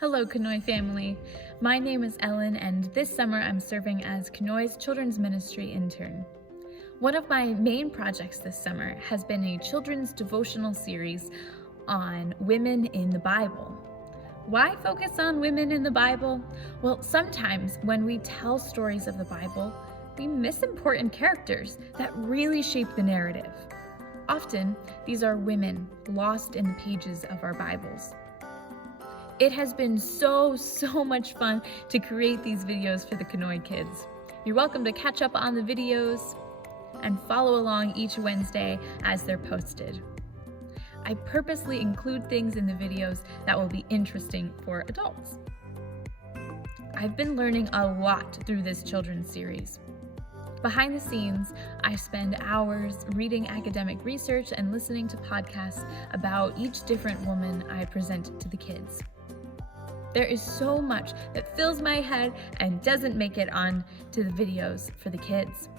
Hello, Kanoi family. My name is Ellen, and this summer I'm serving as Kanoi's Children's Ministry intern. One of my main projects this summer has been a children's devotional series on women in the Bible. Why focus on women in the Bible? Well, sometimes when we tell stories of the Bible, we miss important characters that really shape the narrative. Often, these are women lost in the pages of our Bibles. It has been so much fun to create these videos for the Kanoi kids. You're welcome to catch up on the videos and follow along each Wednesday as they're posted. I purposely include things in the videos that will be interesting for adults. I've been learning a lot through this children's series. Behind the scenes, I spend hours reading academic research and listening to podcasts about each different woman I present to the kids. There is so much that fills my head and doesn't make it on to the videos for the kids.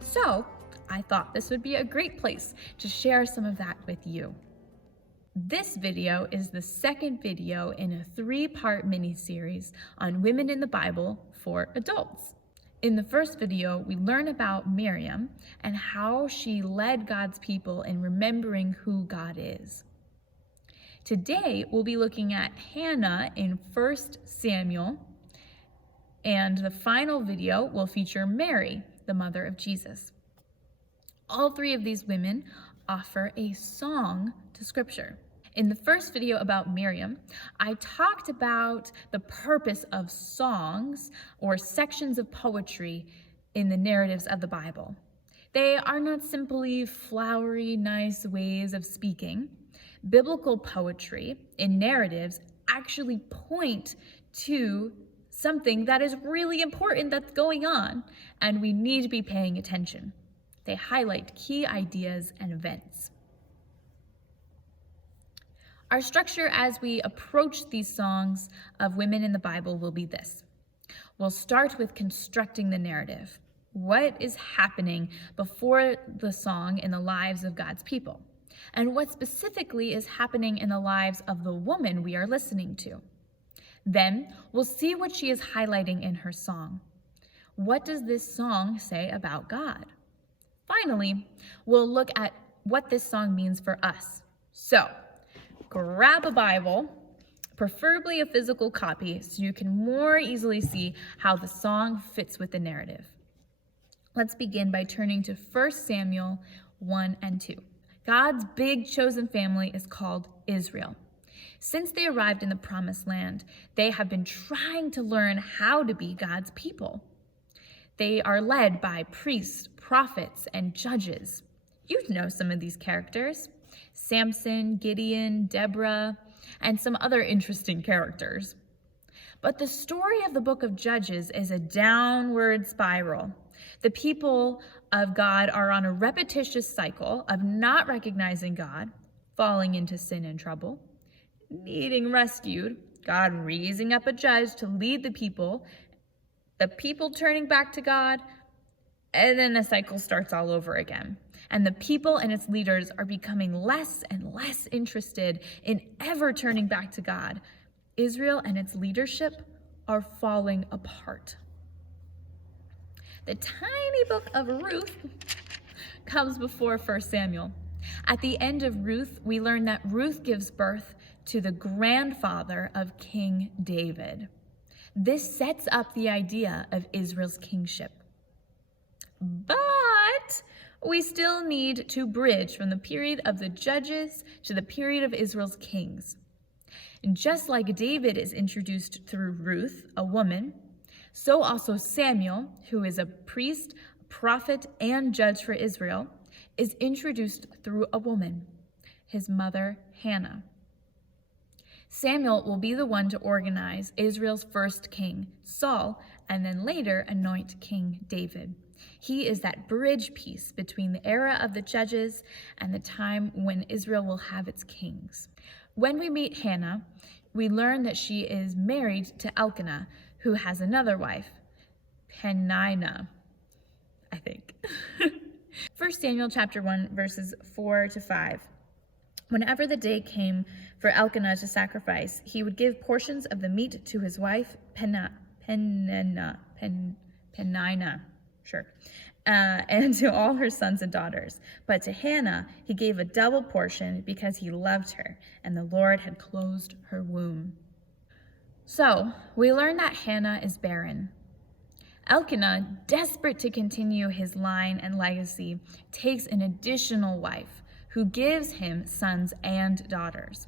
So I thought this would be a great place to share some of that with you. This video is the second video in a 3-part mini-series on women in the Bible for adults. In the first video, we learn about Miriam and how she led God's people in remembering who God is. Today, we'll be looking at Hannah in 1 Samuel, and the final video will feature Mary, the mother of Jesus. All 3 of these women offer a song to Scripture. In the first video about Miriam, I talked about the purpose of songs or sections of poetry in the narratives of the Bible. They are not simply flowery, nice ways of speaking. Biblical poetry in narratives actually point to something that is really important that's going on, and we need to be paying attention. They highlight key ideas and events. Our structure as we approach these songs of women in the Bible will be this. We'll start with constructing the narrative. What is happening before the song in the lives of God's people? And what specifically is happening in the lives of the woman we are listening to? Then we'll see what she is highlighting in her song. What does this song say about God? Finally, we'll look at what this song means for us. So, grab a Bible, preferably a physical copy, so you can more easily see how the song fits with the narrative. Let's begin by turning to 1 Samuel 1 and 2. God's big chosen family is called Israel. Since they arrived in the Promised Land, they have been trying to learn how to be God's people. They are led by priests, prophets, and judges. You know some of these characters: Samson, Gideon, Deborah, and some other interesting characters. But the story of the book of Judges is a downward spiral. The people of God are on a repetitious cycle of not recognizing God, falling into sin and trouble, needing rescued, God raising up a judge to lead the people turning back to God, and then the cycle starts all over again. And the people and its leaders are becoming less and less interested in ever turning back to God. Israel and its leadership are falling apart. The tiny book of Ruth comes before 1 Samuel. At the end of Ruth, we learn that Ruth gives birth to the grandfather of King David. This sets up the idea of Israel's kingship. But we still need to bridge from the period of the judges to the period of Israel's kings. And just like David is introduced through Ruth, a woman, so also Samuel, who is a priest, prophet, and judge for Israel, is introduced through a woman, his mother, Hannah. Samuel will be the one to organize Israel's first king, Saul, and then later anoint King David. He is that bridge piece between the era of the judges and the time when Israel will have its kings. When we meet Hannah, we learn that she is married to Elkanah, who has another wife, Peninnah, I think. 1 Samuel chapter 1, verses 4 to 5. Whenever the day came for Elkanah to sacrifice, he would give portions of the meat to his wife Peninnah, and to all her sons and daughters. But to Hannah he gave a double portion because he loved her, and the Lord had closed her womb. So we learn that Hannah is barren. Elkanah, desperate to continue his line and legacy, takes an additional wife who gives him sons and daughters.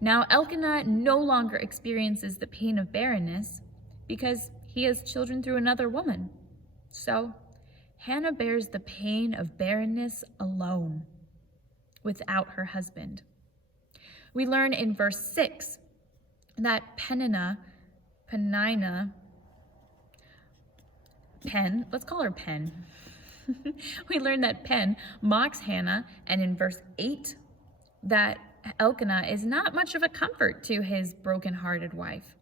Now Elkanah no longer experiences the pain of barrenness because he has children through another woman. So Hannah bears the pain of barrenness alone, without her husband. We learn in verse 6 that Peninnah, let's call her Pen. We learn that Pen mocks Hannah, and in verse 8, that Elkanah is not much of a comfort to his broken-hearted wife.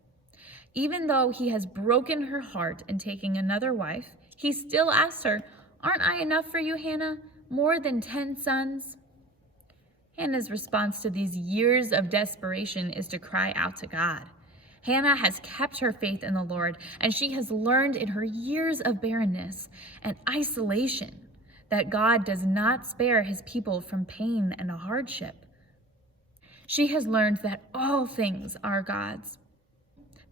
Even though he has broken her heart in taking another wife, he still asks her, "Aren't I enough for you, Hannah? More than 10 sons?" Hannah's response to these years of desperation is to cry out to God. Hannah has kept her faith in the Lord, and she has learned in her years of barrenness and isolation that God does not spare his people from pain and hardship. She has learned that all things are God's.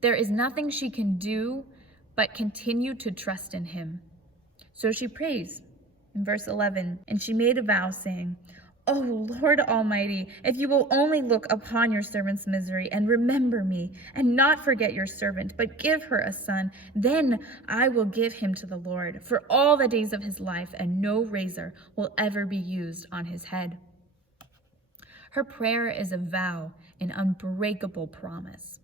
There is nothing she can do but continue to trust in him. So she prays in verse 11, and she made a vow saying, "O Lord Almighty, if you will only look upon your servant's misery and remember me, and not forget your servant, but give her a son, then I will give him to the Lord for all the days of his life, and no razor will ever be used on his head." Her prayer is a vow, an unbreakable promise.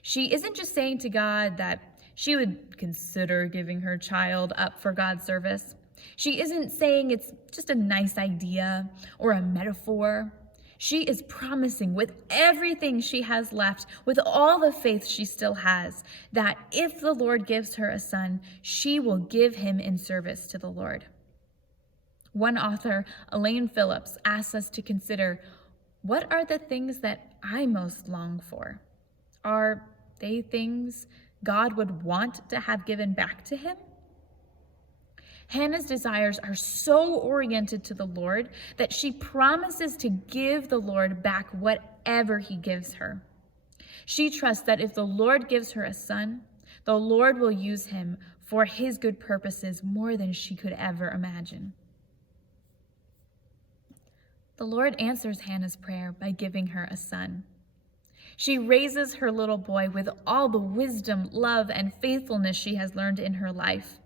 She isn't just saying to God that she would consider giving her child up for God's service. She isn't saying it's just a nice idea or a metaphor. She is promising with everything she has left, with all the faith she still has, that if the Lord gives her a son, she will give him in service to the Lord. One author, Elaine Phillips, asks us to consider, what are the things that I most long for? Are they things God would want to have given back to him? Hannah's desires are so oriented to the Lord that she promises to give the Lord back whatever he gives her. She trusts that if the Lord gives her a son, the Lord will use him for his good purposes more than she could ever imagine. The Lord answers Hannah's prayer by giving her a son. She raises her little boy with all the wisdom, love, and faithfulness she has learned in her life.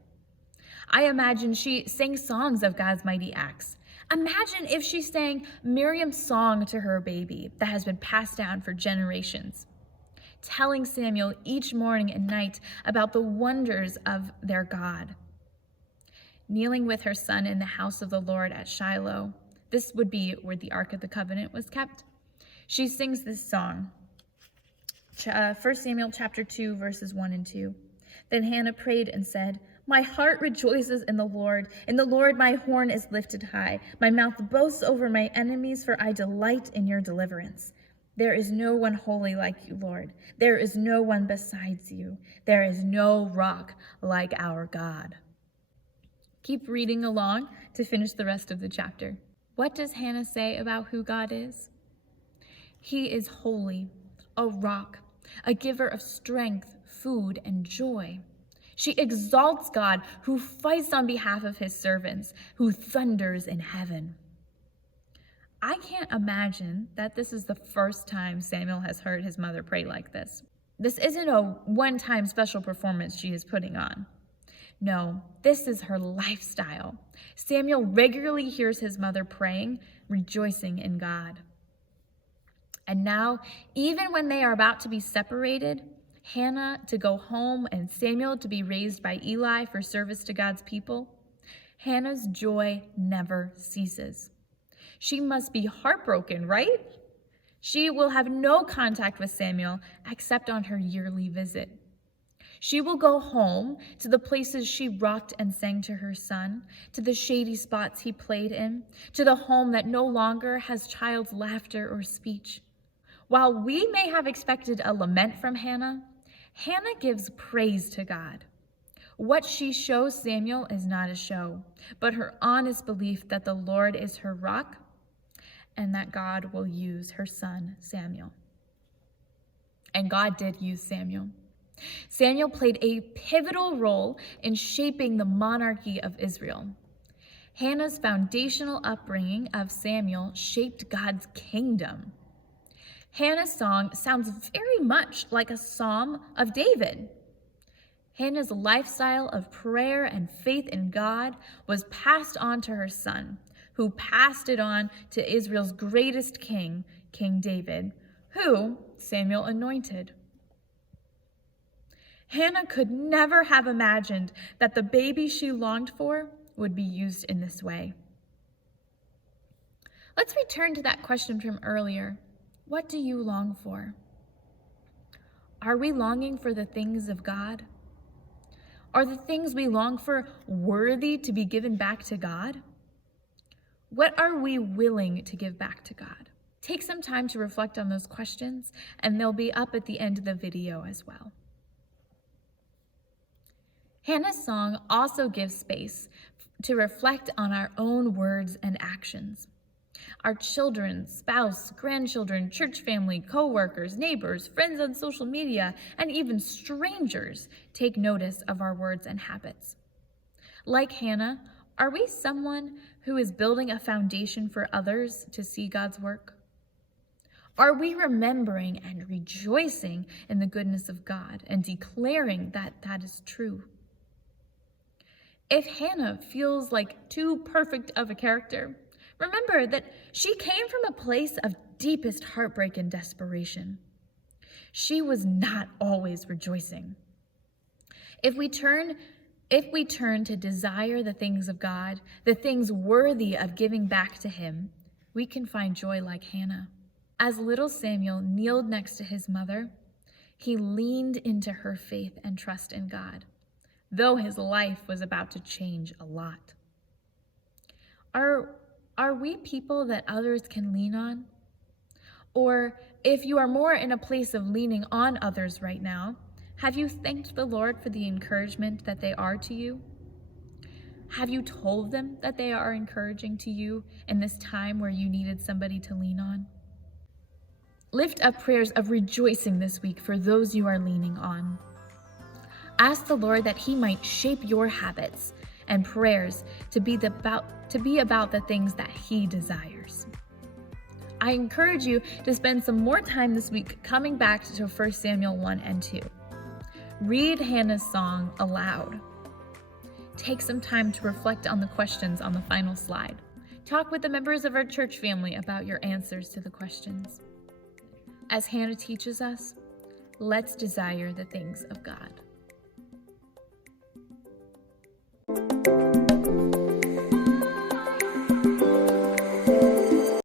I imagine she sang songs of God's mighty acts. Imagine if she sang Miriam's song to her baby that has been passed down for generations, telling Samuel each morning and night about the wonders of their God. Kneeling with her son in the house of the Lord at Shiloh, this would be where the Ark of the Covenant was kept. She sings this song, 1 Samuel chapter 2, verses 1 and 2. Then Hannah prayed and said, "My heart rejoices in the Lord. In the Lord my horn is lifted high. My mouth boasts over my enemies, for I delight in your deliverance. There is no one holy like you, Lord. There is no one besides you. There is no rock like our God." Keep reading along to finish the rest of the chapter. What does Hannah say about who God is? He is holy, a rock, a giver of strength, food, and joy. She exalts God, who fights on behalf of his servants, who thunders in heaven. I can't imagine that this is the first time Samuel has heard his mother pray like this. This isn't a one-time special performance she is putting on. No, this is her lifestyle. Samuel regularly hears his mother praying, rejoicing in God. And now, even when they are about to be separated, Hannah to go home and Samuel to be raised by Eli for service to God's people, Hannah's joy never ceases. She must be heartbroken, right? She will have no contact with Samuel except on her yearly visit. She will go home to the places she rocked and sang to her son, to the shady spots he played in, to the home that no longer has child's laughter or speech. While we may have expected a lament from Hannah, Hannah gives praise to God. What she shows Samuel is not a show, but her honest belief that the Lord is her rock and that God will use her son, Samuel. And God did use Samuel. Samuel played a pivotal role in shaping the monarchy of Israel. Hannah's foundational upbringing of Samuel shaped God's kingdom. Hannah's song sounds very much like a psalm of David. Hannah's lifestyle of prayer and faith in God was passed on to her son, who passed it on to Israel's greatest king, King David, who Samuel anointed. Hannah could never have imagined that the baby she longed for would be used in this way. Let's return to that question from earlier. What do you long for? Are we longing for the things of God? Are the things we long for worthy to be given back to God? What are we willing to give back to God? Take some time to reflect on those questions, and they'll be up at the end of the video as well. Hannah's song also gives space to reflect on our own words and actions. Our children, spouse, grandchildren, church family, co-workers, neighbors, friends on social media, and even strangers take notice of our words and habits. Like Hannah, are we someone who is building a foundation for others to see God's work? Are we remembering and rejoicing in the goodness of God and declaring that that is true? If Hannah feels like too perfect of a character, remember that she came from a place of deepest heartbreak and desperation. She was not always rejoicing. If we turn to desire the things of God, the things worthy of giving back to Him, we can find joy like Hannah. As little Samuel kneeled next to his mother, he leaned into her faith and trust in God, though his life was about to change a lot. Are we people that others can lean on? Or if you are more in a place of leaning on others right now, have you thanked the Lord for the encouragement that they are to you? Have you told them that they are encouraging to you in this time where you needed somebody to lean on? Lift up prayers of rejoicing this week for those you are leaning on. Ask the Lord that He might shape your habits and prayers to be about the things that He desires. I encourage you to spend some more time this week coming back to 1 Samuel 1 and 2. Read Hannah's song aloud. Take some time to reflect on the questions on the final slide. Talk with the members of our church family about your answers to the questions. As Hannah teaches us, let's desire the things of God.